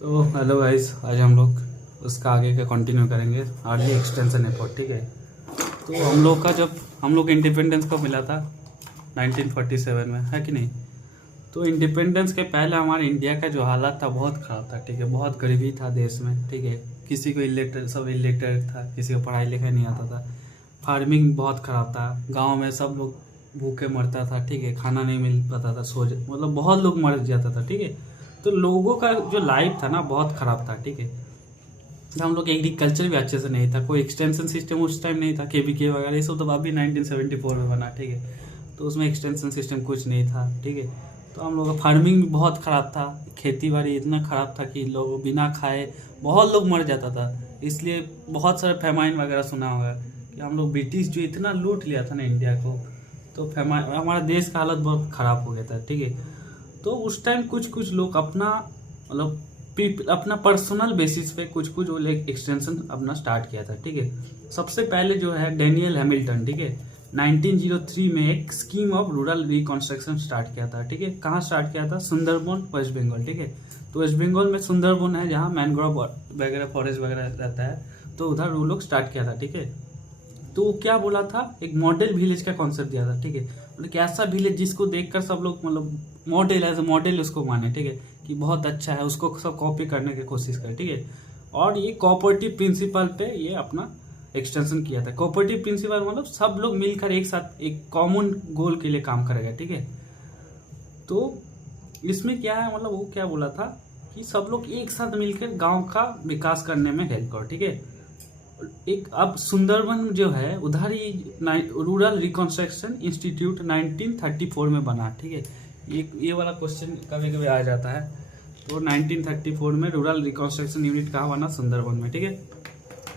तो hello guys, आज हम लोग उसका आगे का कंटिन्यू करेंगे आर्ली एक्सटेंशन एफर्ट। ठीक है। तो हम लोग का जब हम लोग इंडिपेंडेंस कब मिला था 1947 में, है कि नहीं। तो इंडिपेंडेंस के पहले हमारे इंडिया का जो हालत था बहुत ख़राब था। ठीक है। बहुत गरीबी था देश में। ठीक है। किसी को इलेक्टेड, सब इलेक्टेड था, किसी को पढ़ाई लिखाई नहीं आता था। फार्मिंग बहुत ख़राब था। गाँव में सब लोग भूखे मरता था। ठीक है। खाना नहीं मिल पाता था, मतलब बहुत लोग मर जाता था। ठीक है। तो लोगों का जो लाइफ था ना बहुत ख़राब था। ठीक है। हम लोग एग्रीकल्चर भी अच्छे से नहीं था, कोई एक्सटेंशन सिस्टम उस टाइम नहीं था, केवीके वगैरह ये सब तो अभी 1974 में बना। ठीक है। तो उसमें एक्सटेंशन सिस्टम कुछ नहीं था। ठीक है। तो हम लोग का फार्मिंग भी बहुत ख़राब था। खेती बाड़ी इतना ख़राब था कि लोग बिना खाए बहुत लोग मर जाता था। इसलिए बहुत सारे फेमाइन वगैरह सुना होगा कि हम लोग ब्रिटिश जो इतना लूट लिया था ना इंडिया को, तो फेमाइन हमारा देश का हालत बहुत ख़राब हो गया था। ठीक है। तो उस टाइम कुछ कुछ लोग अपना मतलब अपना पर्सनल बेसिस पे कुछ कुछ वो एक्सटेंशन अपना स्टार्ट किया था। ठीक है। सबसे पहले जो है डेनियल हैमिल्टन, ठीक है, 1903 में एक scheme of rural reconstruction start किया था। ठीक है। कहाँ स्टार्ट किया था? सुंदरबन, वेस्ट बंगाल। ठीक है। तो वेस्ट बंगाल में सुंदरबन है जहाँ मैनग्रोव वगैरह फॉरेस्ट वगैरह रहता है, तो उधर वो लोग स्टार्ट किया था। ठीक है। तो वो क्या बोला था, एक मॉडल विलेज का कॉन्सेप्ट दिया था। ठीक है। मतलब कि ऐसा विलेज जिसको देखकर सब लोग मतलब मॉडल एज ए मॉडल उसको माने। ठीक है। कि बहुत अच्छा है, उसको सब कॉपी करने की कोशिश करे। ठीक है। और ये कोऑपरेटिव प्रिंसिपल पे ये अपना एक्सटेंशन किया था। कोऑपरेटिव प्रिंसिपल मतलब सब लोग मिलकर एक साथ एक कॉमन गोल के लिए काम करेगा। ठीक है। तो इसमें क्या है, मतलब वो क्या बोला था कि सब लोग एक साथ मिलकर गांव का विकास करने में हेल्प करो। ठीक है। एक अब सुंदरबन जो है उधर ही रूरल रिकंस्ट्रक्शन इंस्टीट्यूट 1934 में बना। ठीक है। ये वाला क्वेश्चन कभी कभी आ जाता है। तो 1934 में रूरल रिकंस्ट्रक्शन यूनिट कहाँ बना? सुंदरबन में। ठीक है।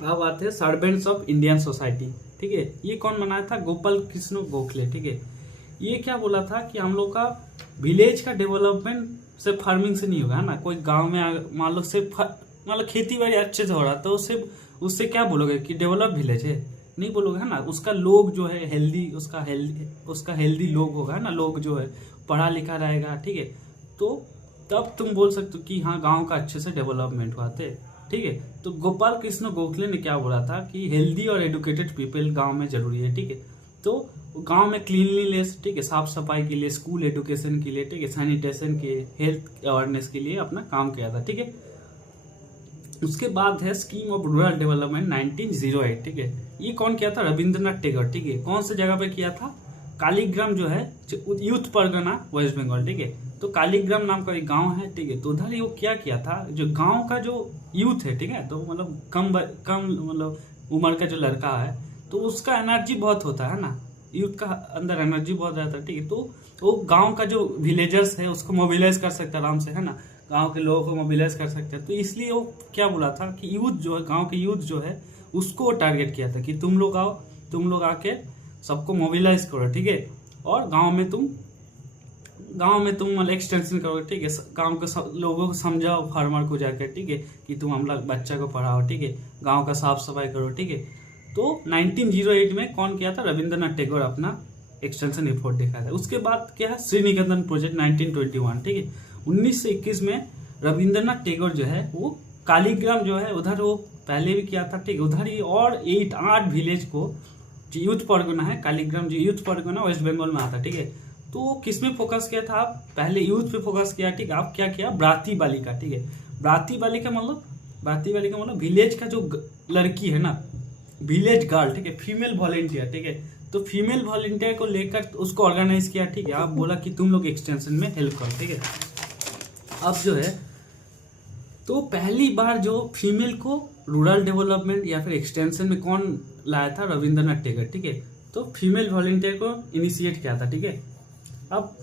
अब आते हैं सर्वेंट्स ऑफ इंडियन सोसाइटी। ठीक है। ये कौन बनाया था? गोपाल कृष्ण गोखले। ठीक है। ये क्या बोला था कि हम लोग का विलेज का डेवलपमेंट सिर्फ फार्मिंग से नहीं होगा, है ना। कोई गांव में मान लो सिर्फ मतलब खेती बाड़ी अच्छे से हो रहा तो सिर्फ उससे क्या बोलोगे कि डेवलप विलेज है? नहीं बोलोगे, है ना। उसका लोग जो है हेल्दी, उसका हेल्दी लोग होगा, है ना। लोग जो है पढ़ा लिखा रहेगा। ठीक है। तो तब तुम बोल सकते हो कि हाँ गांव का अच्छे से डेवलपमेंट हुआ थे। ठीक है। तो गोपाल कृष्ण गोखले ने क्या बोला था कि हेल्दी और एडुकेटेड पीपल गांव में जरूरी है। ठीक है। तो गांव में क्लीनलीनेस, ठीक है, साफ सफाई के लिए, स्कूल एजुकेशन के लिए, ठीक है, सैनिटेशन के, हेल्थ अवेयरनेस के लिए अपना काम किया था। ठीक है। उसके बाद है स्कीम ऑफ रूरल डेवलपमेंट 1908। ठीक है। ये कौन किया था? रविंद्रनाथ टैगोर। ठीक है। कौन सी जगह पे किया था? कालीग्राम जो है यूथ परगना, वेस्ट बंगाल। ठीक है। तो कालीग्राम नाम का एक गांव है। ठीक है। तो उधर ही वो क्या किया था, जो गांव का जो यूथ है, ठीक है, तो मतलब कम मतलब उम्र का जो लड़का है, तो उसका एनर्जी बहुत होता है ना, यूथ का अंदर एनर्जी बहुत रहता है। ठीक है। तो वो गांव का जो विलेजर्स है उसको मोबिलाइज कर सकता है आराम से, है ना। गांव के लोगों को मोबिलाइज कर सकते हैं। तो इसलिए वो क्या बोला था कि यूथ जो है, गांव के यूथ जो है, उसको टारगेट किया था कि तुम लोग आओ, तुम लोग आके सबको मोबिलाइज करो। ठीक है। और गांव में तुम मतलब एक्सटेंशन करो। ठीक है। गांव के लोगों को समझाओ, फार्मर को जाकर, ठीक है, कि तुम हम लोग बच्चा को पढ़ाओ। ठीक है। गांव का साफ सफाई करो। ठीक है। तो 1908 में कौन किया था? रविंद्रनाथ टैगोर अपना एक्सटेंशन एफर्ट देखा था। उसके बाद क्या है? श्रीनिकेतन प्रोजेक्ट 1921। ठीक है। 1921 में रविंद्रनाथ टैगोर जो है वो कालीग्राम जो है उधर वो पहले भी किया था। ठीक है। उधर ही और 8 विलेज को, जो यूथ परगना है, कालीग्राम जो यूथ परगना वेस्ट बंगाल में आता। ठीक है। तो वो किस में फोकस किया था? आप पहले यूथ पे फोकस किया। ठीक है। आप क्या किया? ब्राती बालिका। ठीक है। ब्राती बालिका मतलब विलेज का जो लड़की है ना, विलेज गर्ल, ठीक है, फीमेल वॉलेंटियर। ठीक है। तो फीमेल वॉलेंटियर को लेकर उसको ऑर्गेनाइज किया। ठीक है। आप बोला कि तुम लोग एक्सटेंशन में हेल्प करो। ठीक है। अब जो है तो पहली बार जो फीमेल को रूरल डेवलपमेंट या फिर एक्सटेंशन में कौन लाया था? रविंद्रनाथ टैगोर। ठीक है। तो फीमेल वॉलेंटियर को इनिशिएट किया था। ठीक है। अब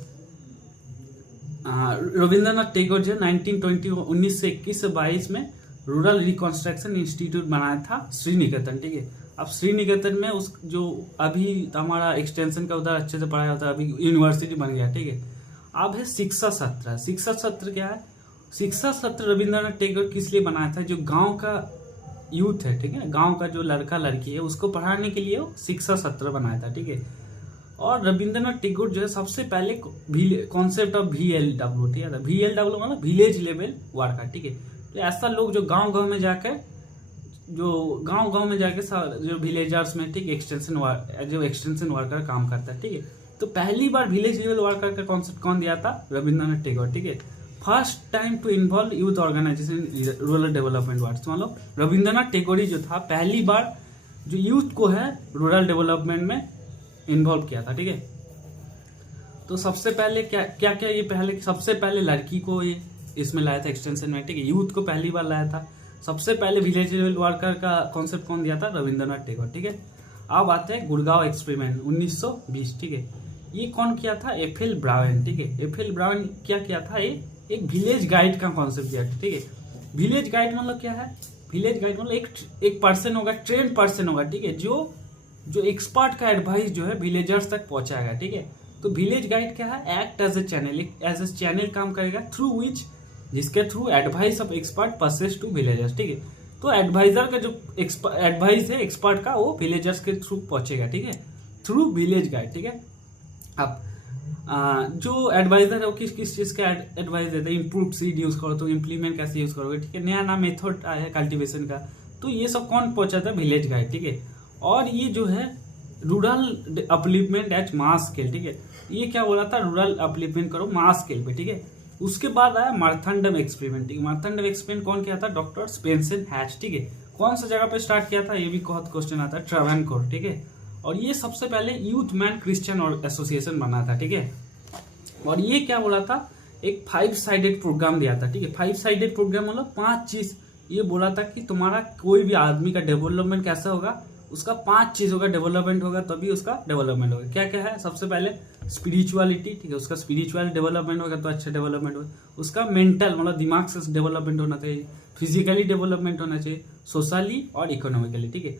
रविंद्रनाथ टैगोर जो 1921 से 22 में रूरल रिकंस्ट्रक्शन इंस्टीट्यूट बनाया था श्रीनिकेतन। ठीक है। अब श्रीनिकेतन में उस जो अभी हमारा एक्सटेंशन का उधर अच्छे से पढ़ाया होता है, अभी यूनिवर्सिटी बन गया। ठीक है। अब है शिक्षा सत्र। शिक्षा सत्र क्या है? शिक्षा सत्र रविंद्रनाथ टैगोर किस लिए बनाया था? जो गांव का यूथ है, ठीक है, गांव का जो लड़का लड़की है उसको पढ़ाने के लिए वो शिक्षा सत्र बनाया था। ठीक है। और रविंद्रनाथ टैगोर जो है सबसे पहले कॉन्सेप्ट ऑफ VLW, ठीक है, VLW मतलब विलेज लेवल वर्कर। ठीक है। तो ऐसा लोग जो गांव में जाकर जो विलेजर्स में, ठीक, एक्सटेंशन वर्कर काम करता है, ठीक है। तो पहली बार विलेज लेवल वर्कर का कॉन्सेप्ट कौन दिया था? रविंद्रनाथ टैगोर, ठीक है। First time to involve youth organisation rural development words, मतलब रविंद्रनाथ टैगोर ही जो था पहली बार जो यूथ को है रूरल डेवलपमेंट में इन्वॉल्व किया था, ठीक है। तो सबसे पहले क्या ये सबसे पहले लड़की को ये इसमें लाया था एक्सटेंशन में, ठीक है। यूथ को पहली बार लाया था। सबसे पहले विलेज लेवल वर्कर का कॉन्सेप्ट कौन दिया था? रविंद्रनाथ टैगोर, ठीक है। अब आते हैं गुड़गांव एक्सपेरिमेंट 1920, ठीक है। ये कौन किया था? एफ.एल. ब्राउन, ठीक है। एफ.एल. ब्राउन क्या किया था? ये एक विलेज गाइड का कॉन्सेप्ट दिया था, ठीक है। विलेज गाइड मतलब क्या है? विलेज गाइड मतलब एक पर्सन होगा, ट्रेन पर्सन होगा, ठीक है, जो एक्सपर्ट का एडवाइस जो है विलेजर्स तक पहुंचाएगा, ठीक है। तो विलेज गाइड क्या है? एक्ट एज ए चैनल काम करेगा थ्रू विच, जिसके through advice of expert passes to villagers, ठीक है। तो एडवाइजर का जो एडवाइस है एक्सपर्ट का वो विलेजर्स के थ्रू पहुंचेगा, ठीक है, थ्रू विलेज गाइड, ठीक है। अब जो एडवाइजर है वो किस चीज का एडवाइस देता है? इम्प्रूव सीड यूज करो तो इम्प्लीमेंट कैसे यूज करोगे, ठीक है। नया मेथड आया है कल्टीवेशन का, तो ये सब कौन पहुंचाता है? विलेज गाइड, ठीक है। और ये जो है rural upliftment at mass scale, ठीक है। ये क्या बोला था? रूरल अपलिफ्टमेंट करो मास स्केल पे, ठीक है। उसके बाद आया मार्थंडम एक्सपेरिमेंट, ठीक है। मार्थंडम एक्सपेरिमेंट कौन किया था? डॉक्टर स्पेंसन हैच, ठीक है। कौन सा जगह पे स्टार्ट किया था? ये भी बहुत क्वेश्चन आता है, ट्रावेनकोर, ठीक है। और ये सबसे पहले यूथ मैन क्रिश्चियन एसोसिएशन बना था, ठीक है। और ये क्या बोला था? एक 5 साइडेड प्रोग्राम दिया था, ठीक है। 5 साइडेड प्रोग्राम मतलब 5 चीज ये बोला था कि तुम्हारा कोई भी आदमी का डेवलपमेंट कैसा होगा, उसका 5 चीजों का डेवलपमेंट होगा तभी उसका डेवलपमेंट होगा। क्या क्या है? सबसे पहले स्पिरिचुअलिटी, ठीक है, उसका स्पिरिचुअल डेवलपमेंट होगा तो अच्छा डेवलपमेंट होगा। उसका मेंटल मतलब दिमाग से डेवलपमेंट होना चाहिए, फिजिकली डेवलपमेंट होना चाहिए, सोशली और इकोनॉमिकली, ठीक है।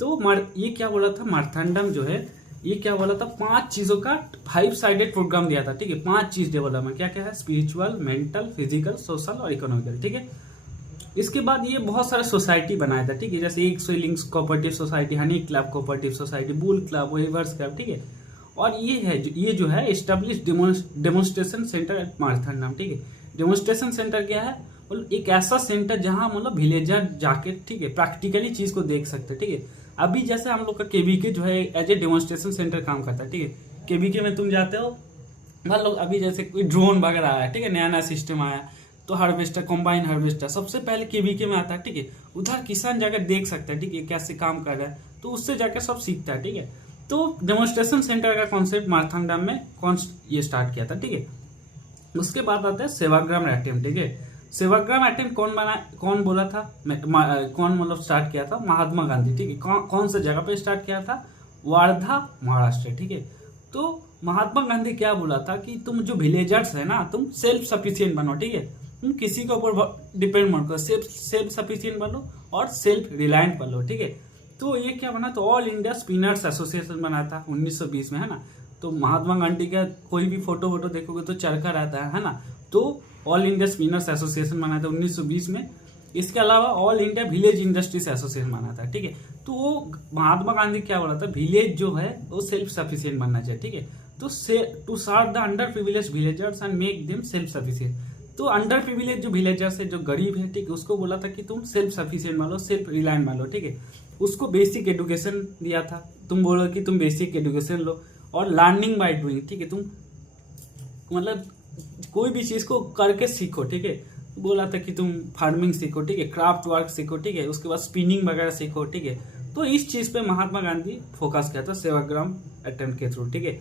तो ये क्या बोला था? मार्थंडम जो है ये क्या बोला था? 5 चीजों का 5 साइडेड प्रोग्राम दिया था, ठीक है। 5 चीज डेवलपमेंट क्या क्या है? स्पिरिचुअल, मेंटल, फिजिकल, सोशल और इकोनॉमिकल, ठीक है। इसके बाद ये बहुत सारे सोसाइटी बनाया था, ठीक है, जैसे एक स्विलिंग्स cooperative society, honey club cooperative society, bull club, weavers club, ठीक है। और ये जो है establish demonstration centre at Marthandam, ठीक है। डेमोन्स्ट्रेशन सेंटर क्या है? मतलब एक ऐसा सेंटर जहां मतलब विलेजर जाके, ठीक है, प्रैक्टिकली चीज को देख सकते हैं, ठीक है। अभी जैसे हम लोग का केवीके जो है एज ए डेमोन्स्ट्रेशन सेंटर काम करता है, ठीक है। केवीके में तुम जाते हो, मान लो अभी जैसे कोई ड्रोन वगैरह आया, ठीक है, नया सिस्टम आया, तो हार्वेस्टर, कॉम्बाइन हार्वेस्टर सबसे पहले केवीके में आता है, ठीक है। उधर किसान जाकर देख सकता है, ठीक है, कैसे काम कर रहा है, तो उससे जाकर सब सीखता है, ठीक है। तो डेमोन्स्ट्रेशन सेंटर का कॉन्सेप्ट मार्थंडम में ये स्टार्ट किया था, ठीक है। उसके बाद आता है सेवाग्राम अटेम्प्ट, ठीक है। सेवाग्राम अटेम्प्ट कौन बोला था? कौन मतलब स्टार्ट किया था? महात्मा गांधी, ठीक है। कौन सा जगह पे स्टार्ट किया था? वार्धा, महाराष्ट्र, ठीक है। तो महात्मा गांधी क्या बोला था कि तुम जो विलेजर्स है ना, तुम सेल्फ सफिशिएंट बनो, ठीक है। तुम किसी के ऊपर डिपेंड मत करो, सेल्फ सफिशिएंट बनो और सेल्फ रिलायंट बनो, ठीक है। तो ये क्या बना? तो ऑल इंडिया स्पिनर्स एसोसिएशन बना था 1920 में, है ना। तो महात्मा गांधी का कोई भी फोटो देखोगे तो चरखा रहता है ना। तो ऑल इंडिया स्पिनर्स एसोसिएशन बना था 1920 में। इसके अलावा all India village industries association बना था, ठीक है। तो वो महात्मा गांधी क्या बोला था? विलेज जो है वो सेल्फ सफिशिएंट बनना चाहिए, ठीक है। तो to serve the under privilege villagers and make them self sufficient. तो अंडर प्रिविलेज जो विलेजर्स है, जो गरीब है, ठीक है, उसको बोला था कि तुम सेल्फ सफिशिएंट मान लो, सेल्फ रिलायंट मान लो, ठीक है। उसको बेसिक एजुकेशन दिया था, तुम बोलो कि तुम बेसिक एजुकेशन लो और लर्निंग बाय डूइंग, ठीक है। तुम मतलब कोई भी चीज को करके सीखो, ठीक है। बोला था कि तुम फार्मिंग सीखो, ठीक है, क्राफ्ट वर्क सीखो, ठीक है, उसके बाद स्पिनिंग वगैरह सीखो, ठीक है। तो इस चीज पे महात्मा गांधी फोकस किया था सेवाग्राम अटेम्प्ट के थ्रू, ठीक है।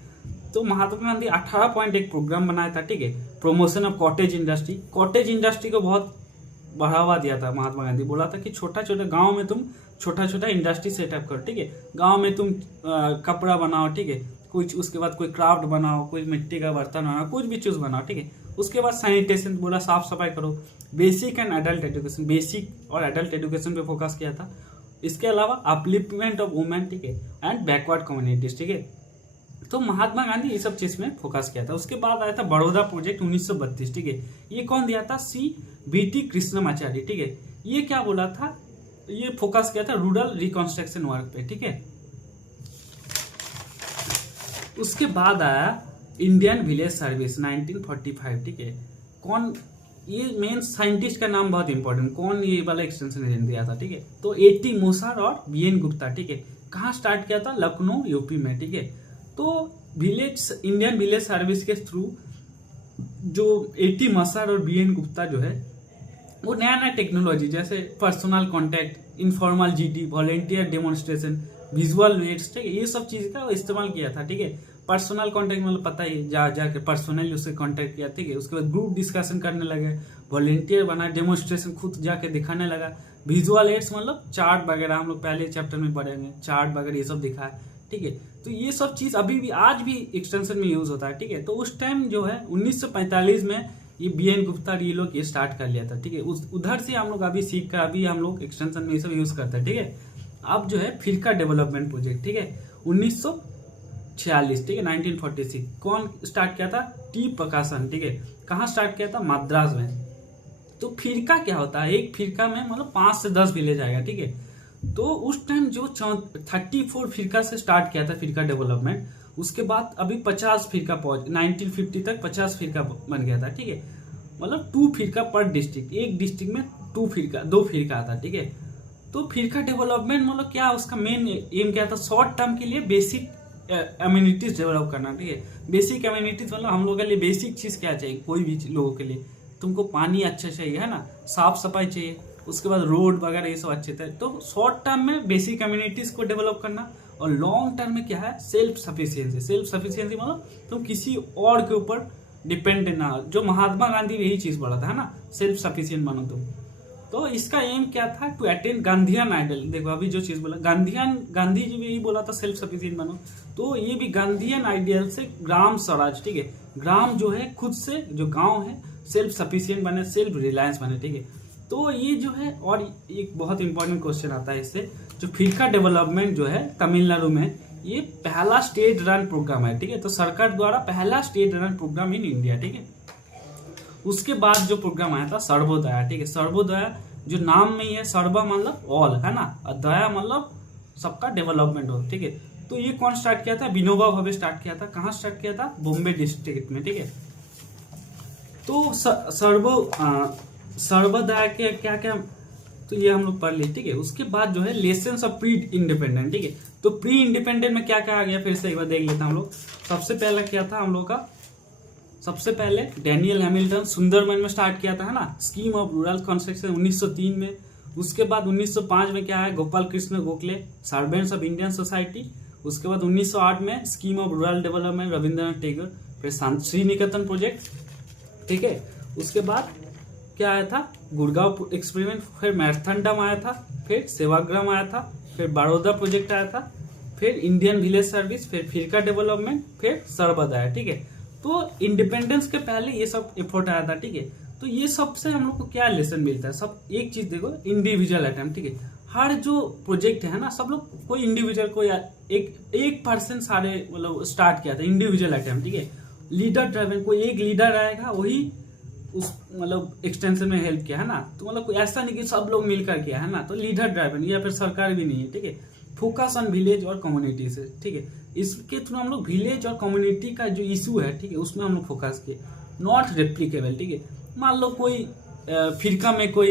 तो महात्मा गांधी 18 पॉइंट एक प्रोग्राम बनाया था, ठीक है, promotion of cottage industry. Cottage industry को बहुत बढ़ावा दिया था महात्मा गांधी। बोला था कि छोटा छोटा गाँव में तुम छोटा छोटा इंडस्ट्री सेटअप करो, ठीक है। गाँव में तुम कपड़ा बनाओ, ठीक है, कुछ उसके बाद कोई क्राफ्ट बनाओ, कोई मिट्टी का बर्तन बनाओ, कुछ भी चीज बनाओ, ठीक है। उसके बाद सैनिटेशन, बोला साफ सफाई करो। Basic and adult education, basic और एडल्ट एजुकेशन पे फोकस किया था। इसके अलावा अपलिफ्टमेंट ऑफ वुमेन, ठीक है, एंड बैकवर्ड कम्युनिटीज, ठीक है। तो महात्मा गांधी ये सब चीज में फोकस किया था। उसके बाद आया था बड़ौदा प्रोजेक्ट 1932, ठीक है। ये कौन दिया था? C.B.T. कृष्णमाचार्य, ठीक है। ये क्या बोला था? ये फोकस किया था रूरल रिकंस्ट्रक्शन वर्क पे, ठीक है। उसके बाद आया इंडियन विलेज सर्विस 1945, ठीक है। कौन ये मेन साइंटिस्ट का नाम बहुत इंपॉर्टेंट, कौन ये वाला एक्सटेंशन एजेंट दिया था, ठीक है। तो एटी मोसार और बीएन गुप्ता, ठीक है, कहाँ स्टार्ट किया था, लखनऊ यूपी में, ठीक है। तो विलेज इंडियन विलेज सर्विस के थ्रू जो एटी मोसार और बीएन गुप्ता जो है वो नया नया टेक्नोलॉजी जैसे personal contact, informal GT, volunteer demonstration, visual weights, ठीक है, ये सब चीज का इस्तेमाल किया था, ठीक है। पर्सनल कांटेक्ट मतलब पता ही, जाके पर्सनली उससे कांटेक्ट किया, ठीक है। उसके बाद ग्रुप डिस्कशन करने लगे, वॉलेंटियर बना, डेमोन्स्ट्रेशन खुद जाके दिखाने लगा, विजुअल एड्स मतलब चार्ट वगैरह, हम लोग पहले चैप्टर में पढ़ेंगे, चार्ट वगैरह ये सब दिखाया, ठीक है। तो ये सब चीज अभी भी आज भी एक्सटेंशन में यूज होता है, ठीक है। तो उस टाइम जो है 1945 में ये बीएन गुप्ता ये लोग ये स्टार्ट कर लिया था, ठीक है। उधर से हम लोग अभी सीख कर अभी हम लोग एक्सटेंशन में ये सब यूज करते हैं, ठीक है। अब जो है फिरका डेवलपमेंट प्रोजेक्ट, ठीक है, 1946, ठीक है, 1946 कौन स्टार्ट किया था, टी प्रकाशन, ठीक है। कहाँ स्टार्ट किया था, मद्रास में। तो फिरका क्या होता है, एक फिरका में मतलब 5 से 10 विलेज आएगा, ठीक है। तो उस टाइम जो 34 फिरका से स्टार्ट किया था फिरका डेवलपमेंट, उसके बाद अभी 50 फिरका पहुंच 1950 तक 50 फिरका बन गया था, ठीक है। मतलब 2 फिरका पर डिस्ट्रिक्ट, एक डिस्ट्रिक्ट में 2 फिरका आता, ठीक है। तो फिरका डेवलपमेंट मतलब क्या, उसका मेन एम क्या था, शॉर्ट टर्म के लिए बेसिक अम्यूनिटीज डेवलप करना, ठीक है। बेसिक अम्यूनिटीज मतलब हम लोगों के लिए बेसिक चीज क्या चाहिए, कोई भी लोगों के लिए, तुमको पानी अच्छा चाहिए, है ना, साफ सफाई चाहिए, उसके बाद रोड वगैरह ये सब अच्छे थे। तो शॉर्ट टर्म में बेसिक कम्युनिटीज को डेवलप करना, और लॉन्ग टर्म में क्या है, सेल्फ सफिशियंसी। सेल्फ सफिशियंसी मतलब तुम किसी और के ऊपर डिपेंडेंट ना, जो महात्मा गांधी यही चीज बोला था, है ना, सेल्फ सफिशियंट बनो तुम। तो इसका एम क्या था, टू अटेन गांधीयन आइडल। देखो अभी जो चीज बोला गांधी जी भी यही बोला था, सेल्फ सफिशियंट बनो। तो ये भी गांधीयन आइडियल से ग्राम स्वराज, ठीक है, ग्राम जो है खुद से, जो गांव है सेल्फ सफिशियंट बने, सेल्फ रिलायंस बने, ठीक है। तो ये जो है, और एक बहुत इंपॉर्टेंट क्वेश्चन आता है इससे, जो फिरका डेवलपमेंट जो है तमिलनाडु में, ये पहला स्टेट रन प्रोग्राम है, ठीक है। तो सरकार द्वारा पहला state run programme in India, ठीक है। उसके बाद जो प्रोग्राम आया था सर्वोदया, ठीक है। सर्वोदया जो नाम में ही है, सर्व मतलब ऑल, है ना, और दया मतलब सबका डेवलपमेंट हो, ठीक है। तो ये कौन स्टार्ट किया था, विनोबा भावे स्टार्ट किया था। कहाँ स्टार्ट किया था, बॉम्बे डिस्ट्रिक्ट में, ठीक है। तो सर्वोदया के क्या क्या, तो ये हम लोग पढ़ लिए, ठीक है। उसके बाद जो है लेसन्स ऑफ प्री इंडिपेंडेंट, ठीक है। तो प्री इंडिपेंडेंट में क्या क्या आ गया, फिर से एक बार देख लेता हम लोग। सबसे पहला क्या था हम लोग का, सबसे पहले डैनियल हैमिल्टन सुंदरबन में स्टार्ट किया था, है ना, स्कीम ऑफ रूरल कंस्ट्रक्शन 1903 में। उसके बाद 1905 में क्या है, Gopal Krishna Gokhale servants of Indian society. उसके बाद 1908 में scheme of rural development Rabindranath Tagore. फिर श्री निकेतन प्रोजेक्ट, ठीक है। उसके बाद क्या आया था, गुड़गांव एक्सपेरिमेंट। फिर मैराथन डैम आया था, फिर सेवाग्राम आया था, फिर बड़ौदा प्रोजेक्ट आया था, फिर इंडियन विलेज सर्विस, फिर फिरका डेवलपमेंट, फिर सर्वोदया, ठीक है। तो इंडिपेंडेंस के पहले ये सब एफर्ट आया था, ठीक है। तो ये सबसे हम लोग को क्या लेसन मिलता है, सब एक चीज देखो, इंडिविजुअल अटेम्प्ट, ठीक है। हर जो प्रोजेक्ट है ना, सब लोग कोई इंडिविजुअल कोई एक पर्सन सारे मतलब स्टार्ट किया था, इंडिविजुअल अटेम्प्ट, ठीक है। लीडर ड्राइवन, कोई एक लीडर आएगा वही उस मतलब एक्सटेंशन में हेल्प किया, है ना। तो मतलब ऐसा नहीं कि सब लोग मिलकर किया, है ना। तो लीडर ड्राइवन, या फिर सरकार भी नहीं है, ठीक है। फोकस ऑन विलेज और कम्युनिटी से, ठीक है। इसके थ्रू हम लोग विलेज और कम्युनिटी का जो इशू है, ठीक है, उसमें हम लोग फोकस किए। नॉट रेप्लीकेबल, ठीक है। मान लो कोई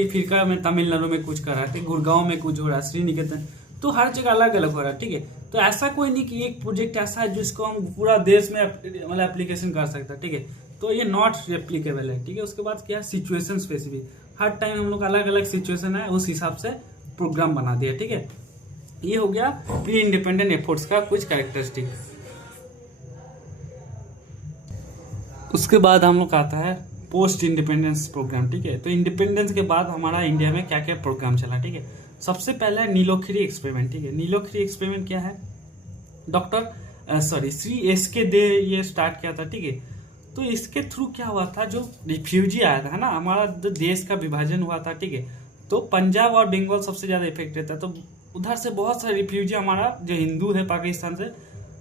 फिरका में तमिलनाडु में कुछ कर रहा है, गुड़गांव में कुछ हो रहा है, श्री निकेतन, तो हर जगह अलग अलग हो रहा है, ठीक है। तो ऐसा कोई नहीं कि एक प्रोजेक्ट ऐसा है जिसको हम पूरा देश में मतलब एप्लीकेशन कर सकते हैं, ठीक है। तो ये नॉट रेप्लीकेबल है, ठीक है। उसके बाद क्या है, सिचुएशन स्पेसिफिक, हर टाइम हम लोग अलग अलग सिचुएशन है उस हिसाब से प्रोग्राम बना दिया, ठीक है। ये हो गया प्री इंडिपेंडेंट एफर्ट्स का कुछ कैरेक्टरिस्टिक। उसके बाद हम लोग आता है पोस्ट इंडिपेंडेंस प्रोग्राम, ठीक है। तो इंडिपेंडेंस के बाद हमारा इंडिया में क्या क्या प्रोग्राम चला, ठीक है। सबसे पहला है नीलोखिरी एक्सपेरिमेंट, ठीक है। नीलोखिरी एक्सपेरिमेंट क्या है, श्री SK दे ये स्टार्ट किया था, ठीक है। तो इसके थ्रू क्या हुआ था, जो रिफ्यूजी आया था, है ना, हमारा जो देश का विभाजन हुआ था, ठीक है। तो पंजाब और बंगाल सबसे ज्यादा इफेक्टेड था। तो उधर से बहुत सारे रिफ्यूजी, हमारा जो हिंदू है पाकिस्तान से,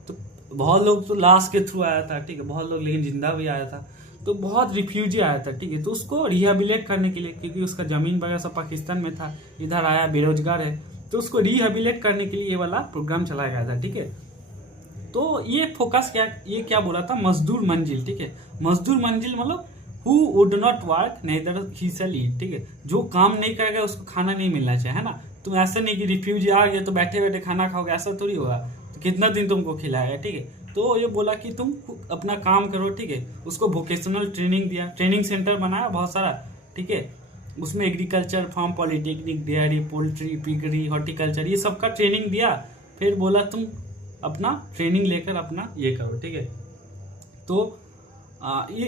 तो बहुत लोग तो लाश के थ्रू आया था, ठीक है, बहुत लोग लेकिन जिंदा भी आया था। तो बहुत रिफ्यूजी आया था, ठीक है। तो उसको रिहेबिलेट करने के लिए, क्योंकि उसका जमीन वगैरह सब पाकिस्तान में था, इधर आया बेरोजगार है, तो उसको रिहेबिलेट करने के लिए ये वाला प्रोग्राम चलाया गया था, ठीक है। तो ये फोकस क्या, ये क्या बोला था, मजदूर मंजिल, ठीक है। मजदूर मंजिल मतलब who would not work neither he shall eat, ठीक है, जो काम नहीं करेगा उसको खाना नहीं मिलना चाहिए, है ना। तुम ऐसा नहीं कि रिफ्यूजी आ गया तो बैठे बैठे खाना खाओगे, ऐसा थोड़ी होगा, तो कितना दिन तुमको खिलाएगा, ठीक है। तो ये बोला कि तुम अपना काम करो, ठीक है। उसको वोकेशनल ट्रेनिंग दिया, ट्रेनिंग सेंटर बनाया बहुत सारा, ठीक है। उसमें agriculture, farm, polytechnic, dairy, poultry, piggery, horticulture, ये सबका ट्रेनिंग दिया। फिर बोला तुम अपना ट्रेनिंग लेकर अपना ये करो, ठीक है। तो ये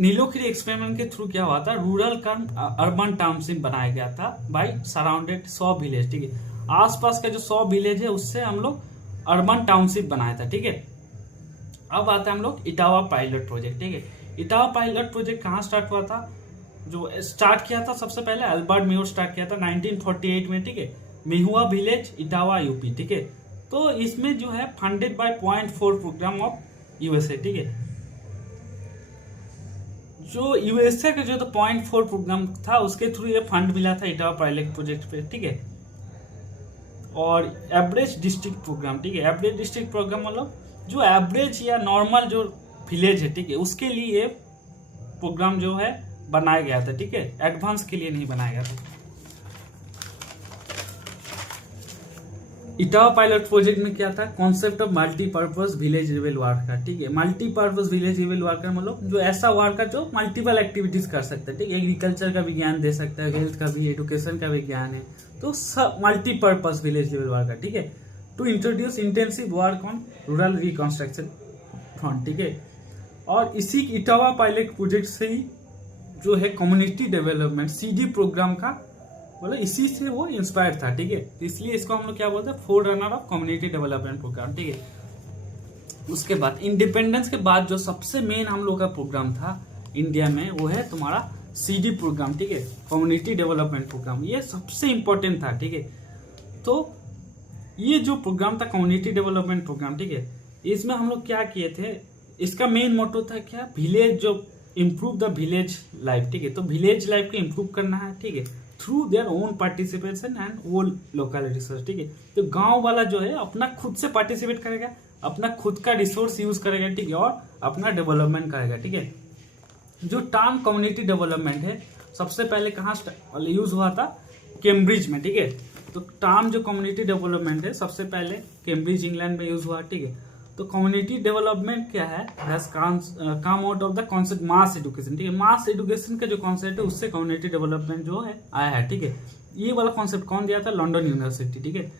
नीलोखिरी एक्सपेरिमेंट के थ्रू क्या हुआ था, रूरल का अर्बन टाउनशिप बनाया गया था बाय सराउंडेड 100 विलेज, ठीक है। आसपास का जो 100 विलेज है उससे हम लोग अर्बन टाउनशिप बनाया था, ठीक है। अब आते हैं हम लोग इटावा पायलट प्रोजेक्ट, ठीक है। इटावा पायलट प्रोजेक्ट कहाँ स्टार्ट हुआ था, जो स्टार्ट किया था सबसे पहले अल्बर्ट मेयो स्टार्ट किया था 1948 में, ठीक है। मेहुआ विलेज, इटावा, यूपी, ठीक है। तो इसमें जो है funded by 0.4 programme of USA, ठीक है। जो यूएसए का जो 0.4 प्रोग्राम था उसके थ्रू ये फंड मिला था इटावा पायलट प्रोजेक्ट पे, ठीक है। और एवरेज डिस्ट्रिक्ट प्रोग्राम, ठीक है। एवरेज डिस्ट्रिक्ट प्रोग्राम मतलब जो एवरेज या नॉर्मल जो विलेज है, ठीक है, उसके लिए प्रोग्राम जो है बनाया गया था, ठीक है। एडवांस के लिए नहीं बनाया गया था। इटावा पायलट प्रोजेक्ट में क्या था, concept of multipurpose village level worker, ठीक है। मल्टीपर्पज विलेज लेवल वर्कर मतलब जो ऐसा वर्कर जो मल्टीपल एक्टिविटीज कर सकता है, ठीक है। एग्रीकल्चर का भी ज्ञान दे सकता है, हेल्थ का भी, एजुकेशन का भी ज्ञान है, तो सब मल्टीपर्पज विलेज लेवल वर्कर, ठीक है। To introduce intensive work on rural reconstruction front, ठीक है। और इसी इटावा पायलट प्रोजेक्ट से ही जो है कम्युनिटी डेवलपमेंट सीडी प्रोग्राम का मतलब इसी से वो इंस्पायर था, ठीक है। तो इसलिए इसको हम लोग क्या बोलते हैं, forerunner of community development programme, ठीक है। उसके बाद इंडिपेंडेंस के बाद जो सबसे मेन हम लोग का प्रोग्राम था इंडिया में वो है तुम्हारा सीडी प्रोग्राम, ठीक है, कम्युनिटी डेवलपमेंट प्रोग्राम। ये सबसे इंपॉर्टेंट था, ठीक है। तो ये जो प्रोग्राम था कम्युनिटी डेवलपमेंट प्रोग्राम, ठीक है, इसमें हम लोग क्या किए थे, इसका मेन मोटो था क्या, विलेज जो इम्प्रूव द विलेज लाइफ, ठीक है। तो विलेज लाइफ को इम्प्रूव करना है, ठीक है, through their own participation and own local resource, ठीक है। तो गांव वाला जो है अपना खुद से पार्टिसिपेट करेगा, अपना खुद का रिसोर्स यूज करेगा, ठीक है, और अपना डेवलपमेंट करेगा, ठीक है। जो टर्म कम्युनिटी डेवलपमेंट है सबसे पहले कहाँ यूज हुआ था, कैम्ब्रिज में, ठीक है। तो टर्म जो कम्युनिटी डेवलपमेंट है सबसे पहले कैम्ब्रिज इंग्लैंड में यूज हुआ, ठीक है। तो कम्युनिटी डेवलपमेंट क्या है, has come out of the concept mass education, ठीक है। मास एजुकेशन का जो कॉन्सेप्ट है उससे कम्युनिटी डेवलपमेंट जो है आया है, ठीक है। ये वाला कॉन्सेप्ट कौन दिया था, लंदन यूनिवर्सिटी, ठीक है।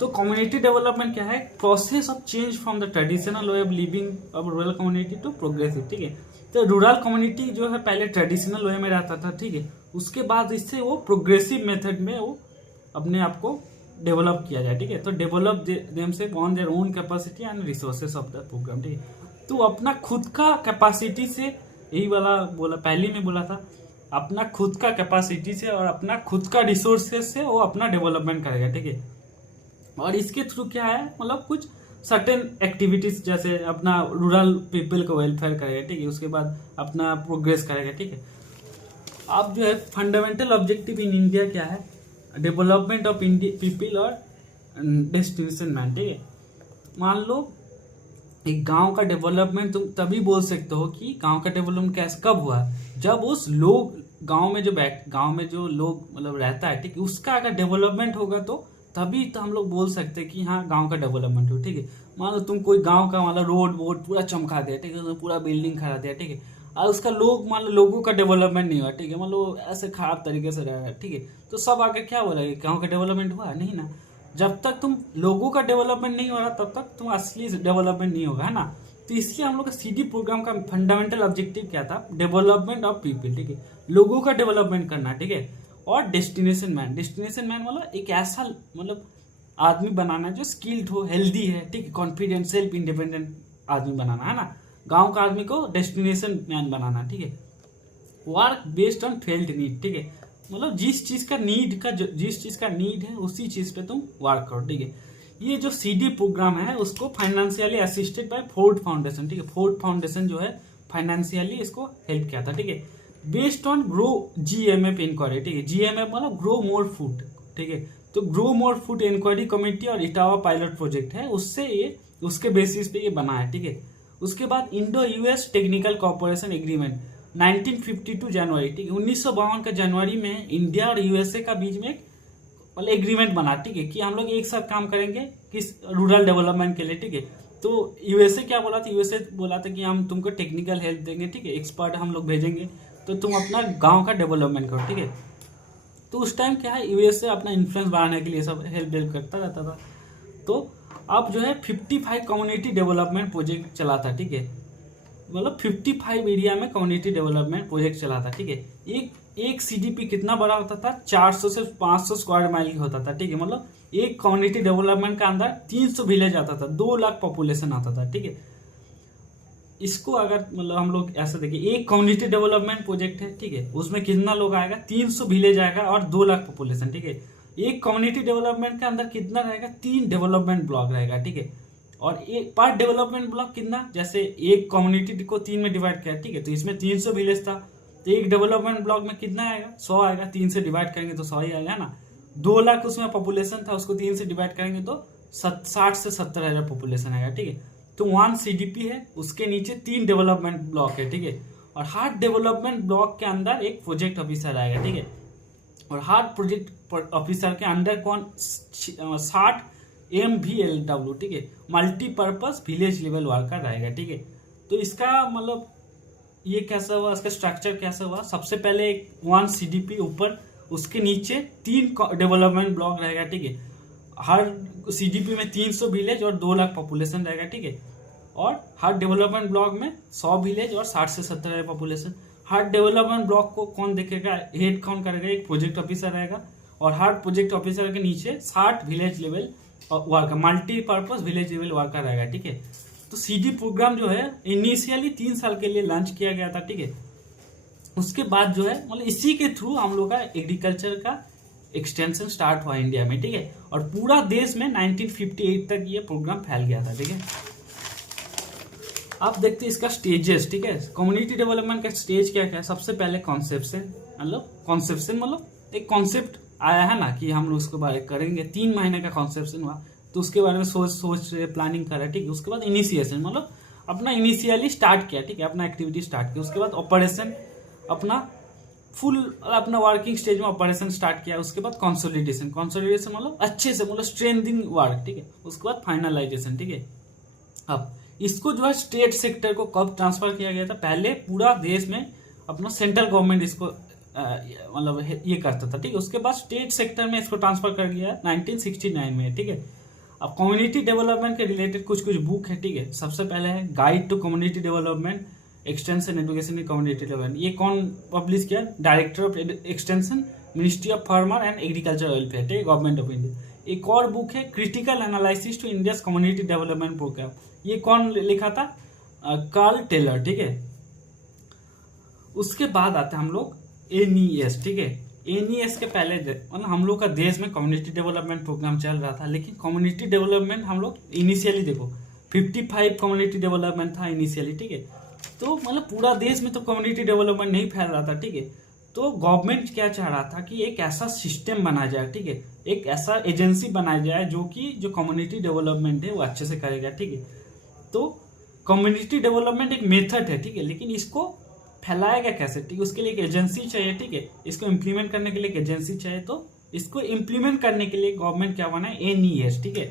तो कम्युनिटी डेवलपमेंट क्या है, process of change from the traditional way of living of rural community to progressive, ठीक है। तो रूरल कम्युनिटी जो है पहले ट्रेडिशनल वे में रहता था, ठीक है, उसके बाद इससे वो प्रोग्रेसिव मेथड में वो अपने आप को डेवलप किया जाए, ठीक है। तो develop themselves on their own capacity and resources of the programme, ठीक है। तो अपना खुद का कैपेसिटी से, यही वाला बोला पहले में बोला था, अपना खुद का कैपेसिटी से और अपना खुद का रिसोर्सेस से वो अपना डेवलपमेंट करेगा, ठीक है। और इसके थ्रू क्या है, मतलब कुछ सर्टेन एक्टिविटीज जैसे अपना रूरल पीपल को वेलफेयर करेगा, ठीक है, उसके बाद अपना प्रोग्रेस करेगा, ठीक है। अब जो है फंडामेंटल ऑब्जेक्टिव इन इंडिया क्या है, डेवलपमेंट ऑफ पीपल और डेस्टिनेशन मैन, ठीक है। मान लो एक गांव का डेवलपमेंट तुम तभी बोल सकते हो कि गांव का डेवलपमेंट कैसे कब हुआ, जब उस लोग गांव में जो लोग मतलब रहता है, ठीक है, उसका अगर डेवलपमेंट होगा तो तभी तो हम लोग बोल सकते हैं कि हाँ गांव का डेवलपमेंट हो, ठीक है। मान लो तुम कोई गांव का मतलब रोड वोड पूरा चमका दिया, ठीक है, पूरा बिल्डिंग खड़ा दिया, ठीक है, और उसका मान लो लोगों का डेवलपमेंट नहीं हुआ, ठीक है, मान लो ऐसे खराब तरीके से रह रहा है, ठीक है, तो सब आगे क्या बोला, गांव का डेवलपमेंट हुआ नहीं ना। जब तक तुम लोगों का डेवलपमेंट नहीं हो रहा तब तक तुम असली डेवलपमेंट नहीं होगा, है ना। तो इसलिए हम लोग का सीडी प्रोग्राम का फंडामेंटल ऑब्जेक्टिव क्या था, डेवलपमेंट ऑफ पीपल, ठीक है, लोगों का डेवलपमेंट करना, ठीक है। और डेस्टिनेशन मैन मतलब एक ऐसा मतलब आदमी बनाना जो स्किल्ड हो, हेल्दी है, ठीक है, कॉन्फिडेंट, सेल्फ इंडिपेंडेंट आदमी बनाना, है ना। गांव का आदमी को डेस्टिनेशन मैन बनाना, ठीक है। Work based on failed need, ठीक है, मतलब जिस चीज का नीड है उसी चीज पे तुम वर्क करो, ठीक है। ये जो सीडी प्रोग्राम है उसको financially assisted by Ford foundation, ठीक है। फोर्ड फाउंडेशन जो है फाइनेंशियली इसको हेल्प किया था, ठीक है। Based on grow GMF inquiry, ठीक है, GMF मतलब ग्रो मोर फूड, ठीक है। तो grow more food inquiry committee और इटावा पायलट प्रोजेक्ट है, उससे ये उसके बेसिस पे ये बना है, ठीक है। उसके बाद Indo US technical corporation agreement, 1952 जनवरी, ठीक है, 1952 का जनवरी में इंडिया और यूएसए का बीच में एक मतलब एग्रीमेंट बना, ठीक है, कि हम लोग एक साथ काम करेंगे किस रूरल डेवलपमेंट के लिए, ठीक है। तो यूएसए क्या बोला था, यूएसए बोला था कि हम तुमको टेक्निकल हेल्प देंगे, ठीक है, एक्सपर्ट हम लोग भेजेंगे, तो तुम अपना गांव का डेवलपमेंट करो, ठीक है। तो उस टाइम क्या है, यूएसए अपना इन्फ्लुएंस बढ़ाने के लिए सब हेल्प करता रहता था। तो अब जो है 55 कम्युनिटी डेवलपमेंट प्रोजेक्ट चला था, ठीक है, मतलब 55 एरिया में कम्युनिटी डेवलपमेंट प्रोजेक्ट चला था, ठीक है। एक सीडीपी कितना बड़ा होता था, 400 से 500 स्क्वायर माइल होता था, ठीक है, मतलब एक कम्युनिटी डेवलपमेंट का अंदर 300 विलेज आता था, 2 लाख पॉपुलेशन आता था, ठीक है। इसको अगर मतलब हम लोग ऐसा देखिए, एक कम्युनिटी डेवलपमेंट प्रोजेक्ट है, ठीक है, उसमें कितना लोग आएगा, 300 विलेज आएगा और 2 लाख पॉपुलेशन, ठीक है। एक कम्युनिटी डेवलपमेंट के अंदर कितना रहेगा, 3 डेवलपमेंट ब्लॉक रहेगा, ठीक है। और एक पर डेवलपमेंट ब्लॉक कितना, जैसे एक कम्युनिटी को 3 में डिवाइड किया, ठीक है, तो इसमें 300 विलेज था, तो एक डेवलपमेंट ब्लॉक में कितना आएगा, 100 आएगा, 3 से डिवाइड करेंगे तो 100 ही आएगा ना। 2 लाख उसमें पॉपुलेशन था, उसको 3 से डिवाइड करेंगे तो 60 से 70 हजार पॉपुलेशन आएगा, ठीक है। तो 1 सीडीपी है, उसके नीचे 3 डेवलपमेंट ब्लॉक है, ठीक है। और हर डेवलपमेंट ब्लॉक के अंदर एक प्रोजेक्ट ऑफिसर आएगा, ठीक है। और हर प्रोजेक्ट ऑफिसर के अंडर कौन 60 MVLW, ठीक है, मल्टीपर्पज विलेज लेवल वर्कर रहेगा, ठीक है। तो इसका मतलब ये कैसा हुआ, इसका स्ट्रक्चर कैसा हुआ, सबसे पहले 1 सीडीपी ऊपर, उसके नीचे 3 डेवलपमेंट ब्लॉक रहेगा, ठीक है। हर सीडीपी में 300 विलेज और 2 लाख पॉपुलेशन रहेगा, ठीक है। और हर डेवलपमेंट ब्लॉक में 100 विलेज और 60 से 70 हजार पॉपुलेशन। हर डेवलपमेंट ब्लॉक को कौन देखेगा, हेड कौन करेगा, एक प्रोजेक्ट ऑफिसर रहेगा। और हर प्रोजेक्ट ऑफिसर के नीचे 60 village level worker, multipurpose village level worker रहेगा, ठीक है। तो सीडी प्रोग्राम जो है इनिशियली 3 साल के लिए लॉन्च किया गया था, ठीक है। उसके बाद जो है मतलब इसी के थ्रू हम लोग का एग्रीकल्चर का एक्सटेंशन स्टार्ट हुआ इंडिया में, ठीक है। और पूरा देश में 1958 तक ये प्रोग्राम फैल गया था, ठीक है। आप देखते हैं इसका स्टेजेस, ठीक है। कम्युनिटी डेवलपमेंट का स्टेज क्या क्या है, सबसे पहले कॉन्सेप्शन, मतलब एक कॉन्सेप्ट आया है ना कि हम लोग उसके बारे में करेंगे, 3 महीने का कॉन्सेप्शन हुआ, तो उसके बारे में सोच प्लानिंग करा, ठीक है। उसके बाद इनिशिएशन, मतलब अपना इनिशियली स्टार्ट किया, ठीक है, अपना एक्टिविटी स्टार्ट किया। उसके बाद ऑपरेशन, अपना फुल अपना वर्किंग स्टेज में ऑपरेशन स्टार्ट किया। उसके बाद कंसोलिडेशन मतलब अच्छे से मतलब स्ट्रेंथिंग वर्क, ठीक है। उसके बाद फाइनलाइजेशन, ठीक है। अब इसको जो है स्टेट सेक्टर को कब ट्रांसफर किया गया था, पहले पूरा देश में अपना सेंट्रल गवर्नमेंट इसको मतलब ये करता था, ठीक है। उसके बाद स्टेट सेक्टर में इसको ट्रांसफर कर दिया 1969 में, ठीक है। अब कम्युनिटी डेवलपमेंट के रिलेटेड कुछ बुक है, ठीक है। सबसे पहले है guide to community development, extension education in community development. ये कौन पब्लिश किया, director of extension, ministry of farmer and agriculture welfare, ठीक है, गवर्नमेंट ऑफ इंडिया। एक और बुक है critical analysis to India community development programme. ये कौन लिखा था, कार्ल टेलर, ठीक है। उसके बाद आते हैं हम लोग NES, ठीक है। NES के पहले मतलब हम लोग का देश में कम्युनिटी डेवलपमेंट प्रोग्राम चल रहा था, लेकिन कम्युनिटी डेवलपमेंट हम लोग इनिशियली देखो 55 कम्युनिटी डेवलपमेंट था इनिशियली, ठीक है। तो मतलब पूरा देश में तो कम्युनिटी डेवलपमेंट नहीं फैल रहा था, ठीक है। तो गवर्नमेंट क्या चाह रहा था कि एक ऐसा सिस्टम बनाया जाए, ठीक है, एक ऐसा एजेंसी बनाया जाए जो कम्युनिटी डेवलपमेंट है वो अच्छे से करेगा, ठीक है। तो कम्युनिटी डेवलपमेंट एक मेथड है, ठीक है, लेकिन इसको फैलाएगा कैसे, ठीक है, उसके लिए एक एजेंसी चाहिए, ठीक है। इसको इम्प्लीमेंट करने के लिए एक एजेंसी चाहिए, तो इसको इम्प्लीमेंट करने के लिए गवर्नमेंट क्या बनाए, NES, ठीक है।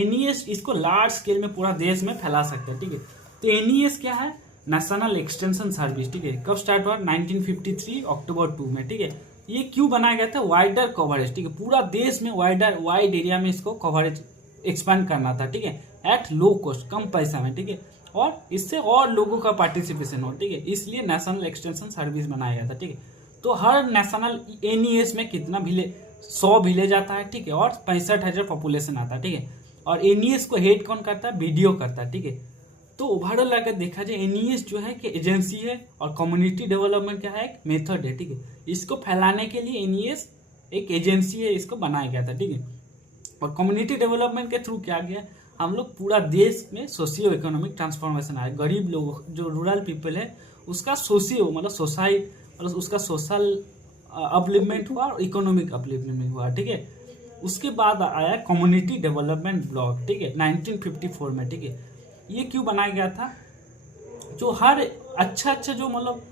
NES इसको लार्ज स्केल में पूरा देश में फैला सकता है, ठीक है। तो NES क्या है, नेशनल एक्सटेंशन सर्विस, ठीक है। कब स्टार्ट हुआ, 1953 अक्टूबर 2 में, ठीक है। ये क्यों बनाया गया था, वाइडर कवरेज, ठीक है, पूरा देश में वाइड एरिया में इसको कवरेज एक्सपेंड करना था, ठीक है, एट लो कॉस्ट, कम पैसा में, ठीक है। और इससे और लोगों का पार्टिसिपेशन हो, ठीक है, इसलिए नेशनल एक्सटेंशन सर्विस बनाया गया था, ठीक है। तो हर नेशनल NES में कितना विलेज, 100 विलेज आता है, ठीक है, और 65,000 पॉपुलेशन आता है, ठीक है। और NES को हेड कौन करता है, BDO करता है, ठीक है। तो ओवरऑल अगर देखा जाए NES जो है कि एजेंसी है और कम्युनिटी डेवलपमेंट क्या है, एक मेथड है, ठीक है। इसको फैलाने के लिए NES एक एजेंसी है, इसको बनाया गया था, ठीक है। और कम्युनिटी डेवलपमेंट के थ्रू क्या गया, हम लोग पूरा देश में सोशियो इकोनॉमिक ट्रांसफॉर्मेशन आया। गरीब लोग जो रूरल पीपल है उसका सोशियो मतलब सोसाइटी मतलब उसका सोशल अपलिफ्टमेंट हुआ और इकोनॉमिक अपलिफ्टमेंट हुआ, ठीक है। उसके बाद आया कम्युनिटी डेवलपमेंट ब्लॉक, ठीक है, 1954 में, ठीक है। ये क्यों बनाया गया था, जो हर अच्छा जो मतलब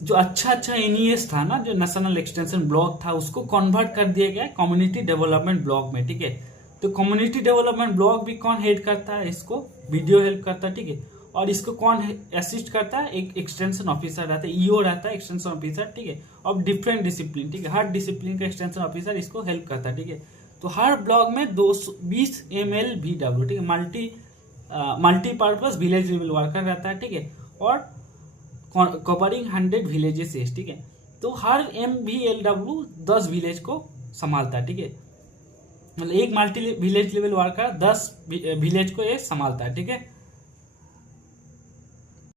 जो अच्छा एनईएस था ना, जो नेशनल एक्सटेंशन ब्लॉक था, उसको कन्वर्ट कर दिया गया कम्युनिटी डेवलपमेंट ब्लॉक में, ठीक है। तो कम्युनिटी डेवलपमेंट ब्लॉक भी कौन हेड करता है, इसको वीडियो हेल्प करता है, ठीक है। और इसको कौन असिस्ट करता है, एक एक्सटेंशन ऑफिसर रहता है, ईओ रहता है एक्सटेंशन ऑफिसर, ठीक है। और डिफरेंट डिसिप्लिन, ठीक है, हर डिसिप्लिन का एक्सटेंशन ऑफिसर इसको हेल्प करता है, ठीक है। तो हर ब्लॉक में 220 ml VW, ठीक है, मल्टीपर्पज विलेज लेवल वर्कर रहता है, ठीक है। और कवरिंग 100 विलेजेस, ठीक है। तो हर MVLW 10 विलेज को संभालता है, ठीक है। मतलब एक multi village level worker 10 village को ये संभालता है, ठीक है।